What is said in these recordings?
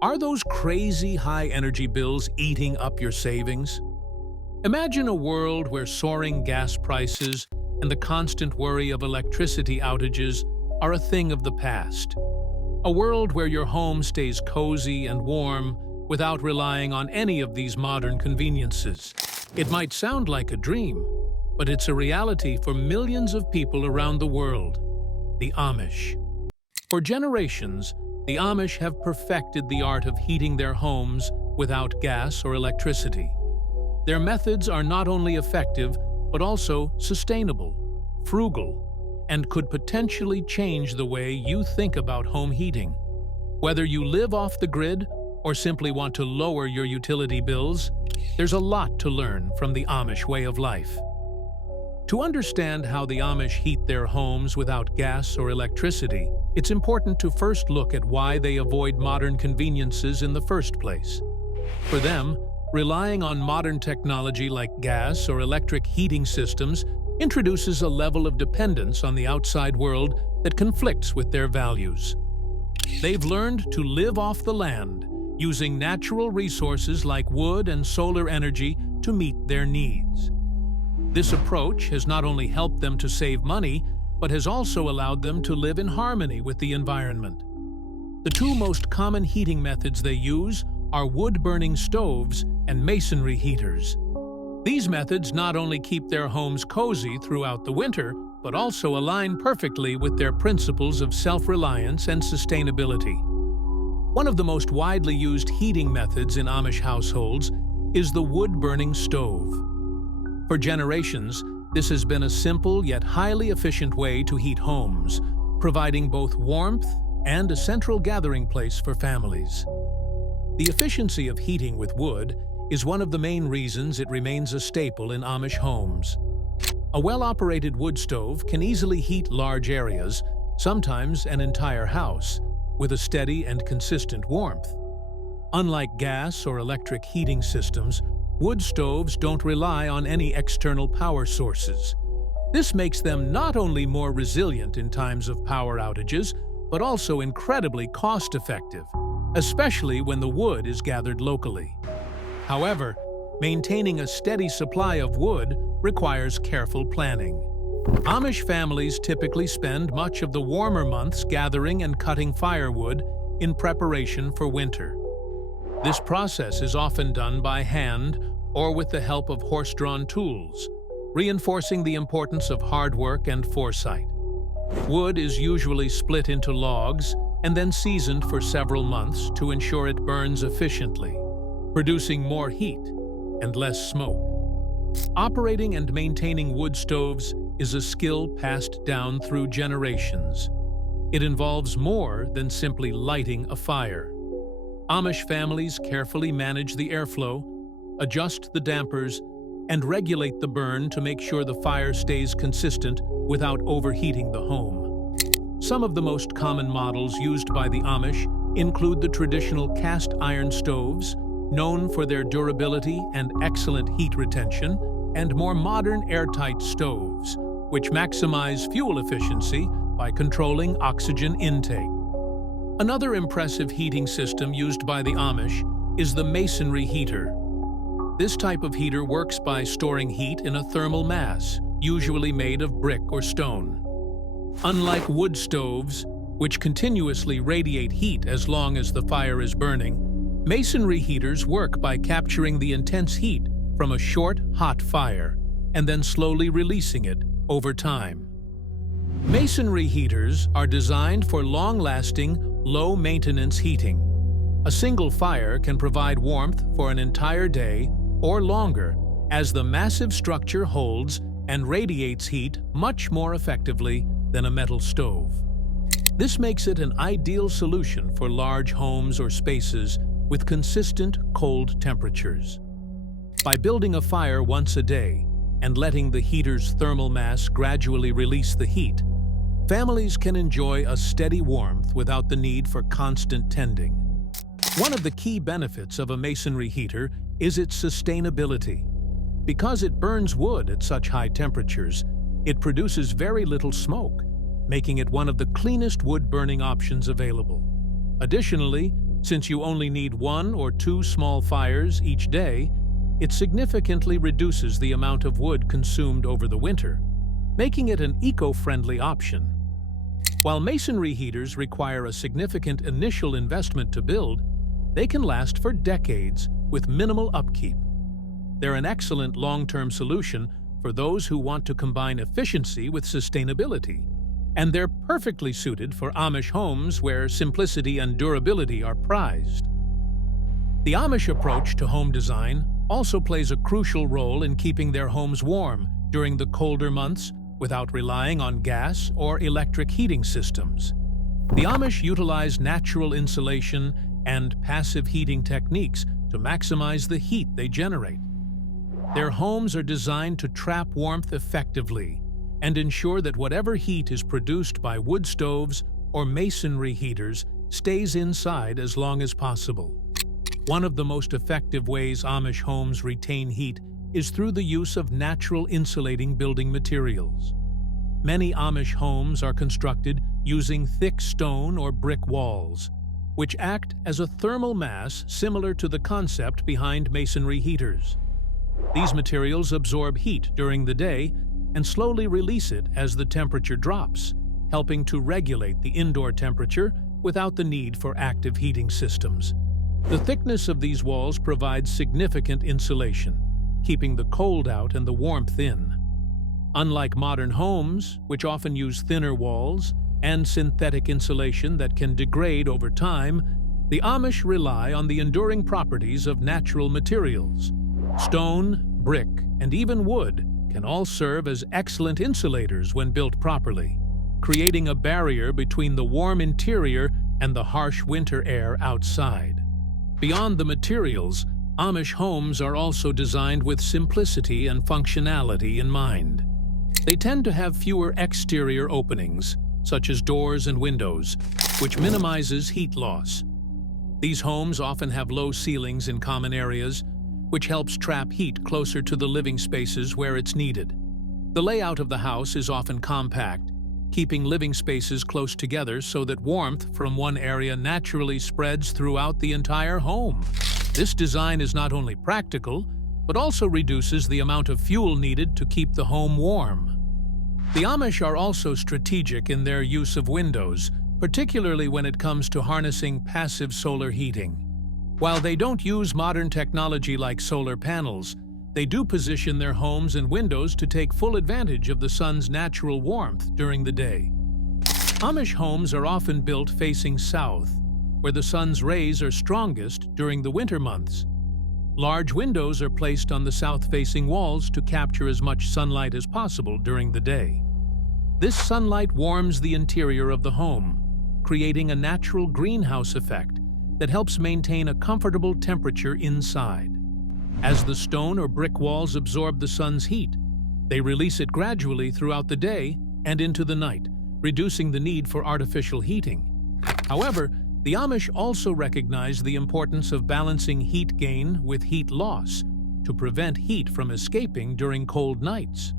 Are those crazy high-energy bills eating up your savings? Imagine a world where soaring gas prices and the constant worry of electricity outages are a thing of the past. A world where your home stays cozy and warm without relying on any of these modern conveniences. It might sound like a dream, but it's a reality for millions of people around the world. The Amish. For generations, the Amish have perfected the art of heating their homes without gas or electricity. Their methods are not only effective, but also sustainable, frugal, and could potentially change the way you think about home heating. Whether you live off the grid or simply want to lower your utility bills, there's a lot to learn from the Amish way of life. To understand how the Amish heat their homes without gas or electricity, it's important to first look at why they avoid modern conveniences in the first place. For them, relying on modern technology like gas or electric heating systems introduces a level of dependence on the outside world that conflicts with their values. They've learned to live off the land, using natural resources like wood and solar energy to meet their needs. This approach has not only helped them to save money, but has also allowed them to live in harmony with the environment. The two most common heating methods they use are wood-burning stoves and masonry heaters. These methods not only keep their homes cozy throughout the winter, but also align perfectly with their principles of self-reliance and sustainability. One of the most widely used heating methods in Amish households is the wood-burning stove. For generations, this has been a simple yet highly efficient way to heat homes, providing both warmth and a central gathering place for families. The efficiency of heating with wood is one of the main reasons it remains a staple in Amish homes. A well-operated wood stove can easily heat large areas, sometimes an entire house, with a steady and consistent warmth. Unlike gas or electric heating systems, wood stoves don't rely on any external power sources. This makes them not only more resilient in times of power outages, but also incredibly cost-effective, especially when the wood is gathered locally. However, maintaining a steady supply of wood requires careful planning. Amish families typically spend much of the warmer months gathering and cutting firewood in preparation for winter. This process is often done by hand or with the help of horse-drawn tools, reinforcing the importance of hard work and foresight. Wood is usually split into logs and then seasoned for several months to ensure it burns efficiently, producing more heat and less smoke. Operating and maintaining wood stoves is a skill passed down through generations. It involves more than simply lighting a fire. Amish families carefully manage the airflow, adjust the dampers, and regulate the burn to make sure the fire stays consistent without overheating the home. Some of the most common models used by the Amish include the traditional cast iron stoves, known for their durability and excellent heat retention, and more modern airtight stoves, which maximize fuel efficiency by controlling oxygen intake. Another impressive heating system used by the Amish is the masonry heater. This type of heater works by storing heat in a thermal mass, usually made of brick or stone. Unlike wood stoves, which continuously radiate heat as long as the fire is burning, masonry heaters work by capturing the intense heat from a short, hot fire and then slowly releasing it over time. Masonry heaters are designed for long-lasting, low-maintenance heating. A single fire can provide warmth for an entire day or longer, as the massive structure holds and radiates heat much more effectively than a metal stove. This makes it an ideal solution for large homes or spaces with consistent cold temperatures. By building a fire once a day and letting the heater's thermal mass gradually release the heat, families can enjoy a steady warmth without the need for constant tending. One of the key benefits of a masonry heater is its sustainability. Because it burns wood at such high temperatures, it produces very little smoke, making it one of the cleanest wood-burning options available. Additionally, Since you only need 1 or 2 small fires each day, it significantly reduces the amount of wood consumed over the winter, making it an eco-friendly option. While masonry heaters require a significant initial investment to build, they can last for decades with minimal upkeep. They're an excellent long-term solution for those who want to combine efficiency with sustainability. And they're perfectly suited for Amish homes where simplicity and durability are prized. The Amish approach to home design also plays a crucial role in keeping their homes warm during the colder months without relying on gas or electric heating systems. The Amish utilize natural insulation and passive heating techniques to maximize the heat they generate. Their homes are designed to trap warmth effectively and ensure that whatever heat is produced by wood stoves or masonry heaters stays inside as long as possible. One of the most effective ways Amish homes retain heat is through the use of natural insulating building materials. Many Amish homes are constructed using thick stone or brick walls, which act as a thermal mass similar to the concept behind masonry heaters. These materials absorb heat during the day and slowly release it as the temperature drops, helping to regulate the indoor temperature without the need for active heating systems. The thickness of these walls provides significant insulation, keeping the cold out and the warmth in. Unlike modern homes, which often use thinner walls and synthetic insulation that can degrade over time, the Amish rely on the enduring properties of natural materials. Stone, brick, and even wood can all serve as excellent insulators when built properly, creating a barrier between the warm interior and the harsh winter air outside. Beyond the materials, Amish homes are also designed with simplicity and functionality in mind. They tend to have fewer exterior openings, such as doors and windows, which minimizes heat loss. These homes often have low ceilings in common areas, which helps trap heat closer to the living spaces where it's needed. The layout of the house is often compact, keeping living spaces close together so that warmth from one area naturally spreads throughout the entire home. This design is not only practical, but also reduces the amount of fuel needed to keep the home warm. The Amish are also strategic in their use of windows, particularly when it comes to harnessing passive solar heating. While they don't use modern technology like solar panels, they do position their homes and windows to take full advantage of the sun's natural warmth during the day. Amish homes are often built facing south, where the sun's rays are strongest during the winter months. Large windows are placed on the south-facing walls to capture as much sunlight as possible during the day. This sunlight warms the interior of the home, creating a natural greenhouse effect that helps maintain a comfortable temperature inside. As the stone or brick walls absorb the sun's heat, they release it gradually throughout the day and into the night, reducing the need for artificial heating. However, the Amish also recognize the importance of balancing heat gain with heat loss to prevent heat from escaping during cold nights.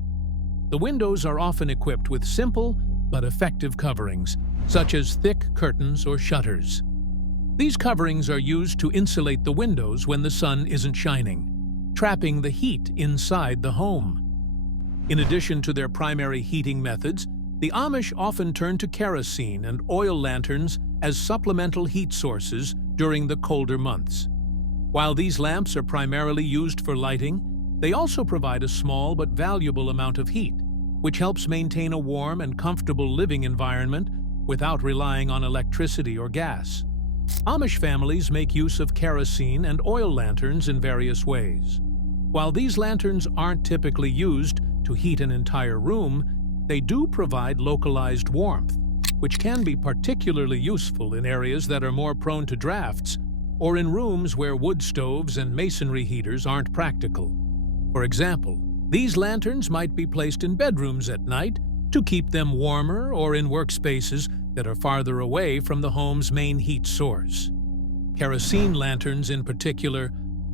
The windows are often equipped with simple but effective coverings, such as thick curtains or shutters. These coverings are used to insulate the windows when the sun isn't shining, trapping the heat inside the home. In addition to their primary heating methods, the Amish often turn to kerosene and oil lanterns as supplemental heat sources during the colder months. While these lamps are primarily used for lighting, they also provide a small but valuable amount of heat, which helps maintain a warm and comfortable living environment without relying on electricity or gas. Amish families make use of kerosene and oil lanterns in various ways. While these lanterns aren't typically used to heat an entire room, they do provide localized warmth, which can be particularly useful in areas that are more prone to drafts or in rooms where wood stoves and masonry heaters aren't practical. For example, these lanterns might be placed in bedrooms at night to keep them warmer or in workspaces that are farther away from the home's main heat source. Kerosene lanterns, in particular,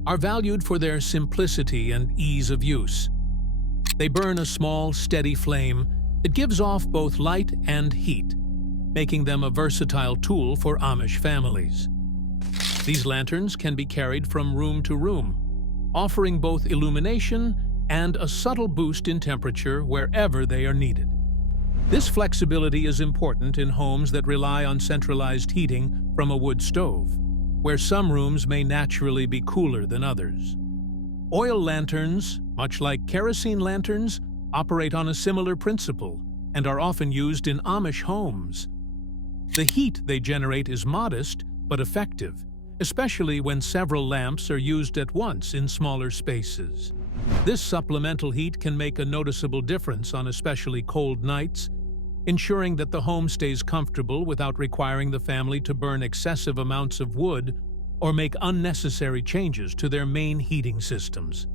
are valued for their simplicity and ease of use. They burn a small, steady flame that gives off both light and heat, making them a versatile tool for Amish families. These lanterns can be carried from room to room, offering both illumination and a subtle boost in temperature wherever they are needed. This flexibility is important in homes that rely on centralized heating from a wood stove, where some rooms may naturally be cooler than others. Oil lanterns, much like kerosene lanterns, operate on a similar principle and are often used in Amish homes. The heat they generate is modest but effective, especially when several lamps are used at once in smaller spaces. This supplemental heat can make a noticeable difference on especially cold nights, ensuring that the home stays comfortable without requiring the family to burn excessive amounts of wood or make unnecessary changes to their main heating systems.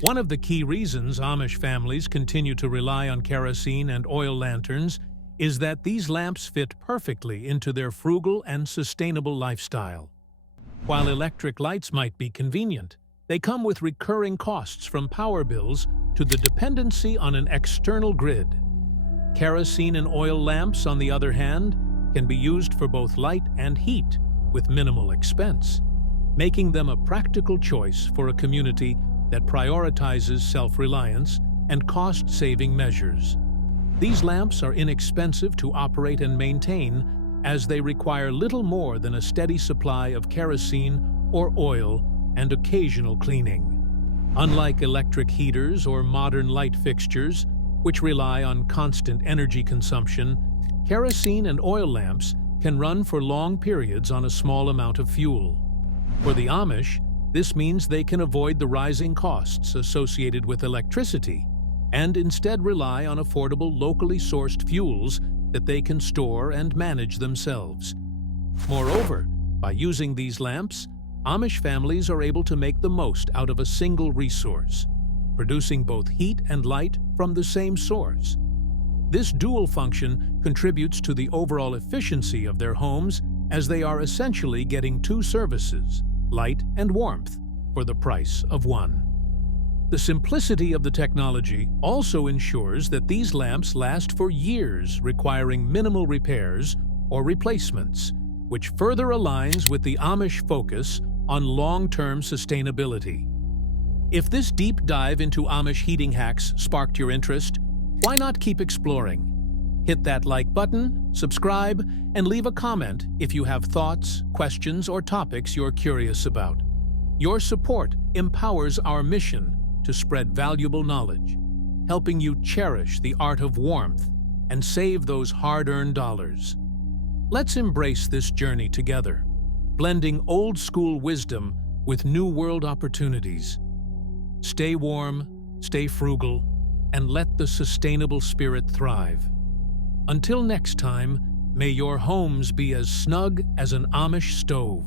One of the key reasons Amish families continue to rely on kerosene and oil lanterns is that these lamps fit perfectly into their frugal and sustainable lifestyle. While electric lights might be convenient, they come with recurring costs from power bills to the dependency on an external grid. Kerosene and oil lamps, on the other hand, can be used for both light and heat with minimal expense, making them a practical choice for a community that prioritizes self-reliance and cost-saving measures. These lamps are inexpensive to operate and maintain, as they require little more than a steady supply of kerosene or oil and occasional cleaning. Unlike electric heaters or modern light fixtures, which rely on constant energy consumption, kerosene and oil lamps can run for long periods on a small amount of fuel. For the Amish, this means they can avoid the rising costs associated with electricity and instead rely on affordable, locally sourced fuels that they can store and manage themselves. Moreover, by using these lamps, Amish families are able to make the most out of a single resource, producing both heat and light from the same source. This dual function contributes to the overall efficiency of their homes, as they are essentially getting two services, light and warmth, for the price of one. The simplicity of the technology also ensures that these lamps last for years, requiring minimal repairs or replacements, which further aligns with the Amish focus on long-term sustainability. If this deep dive into Amish heating hacks sparked your interest, why not keep exploring? Hit that like button, subscribe, and leave a comment if you have thoughts, questions, or topics you're curious about. Your support empowers our mission to spread valuable knowledge, helping you cherish the art of warmth and save those hard-earned dollars. Let's embrace this journey together, blending old-school wisdom with new-world opportunities. Stay warm, stay frugal, and let the sustainable spirit thrive. Until next time, may your homes be as snug as an Amish stove.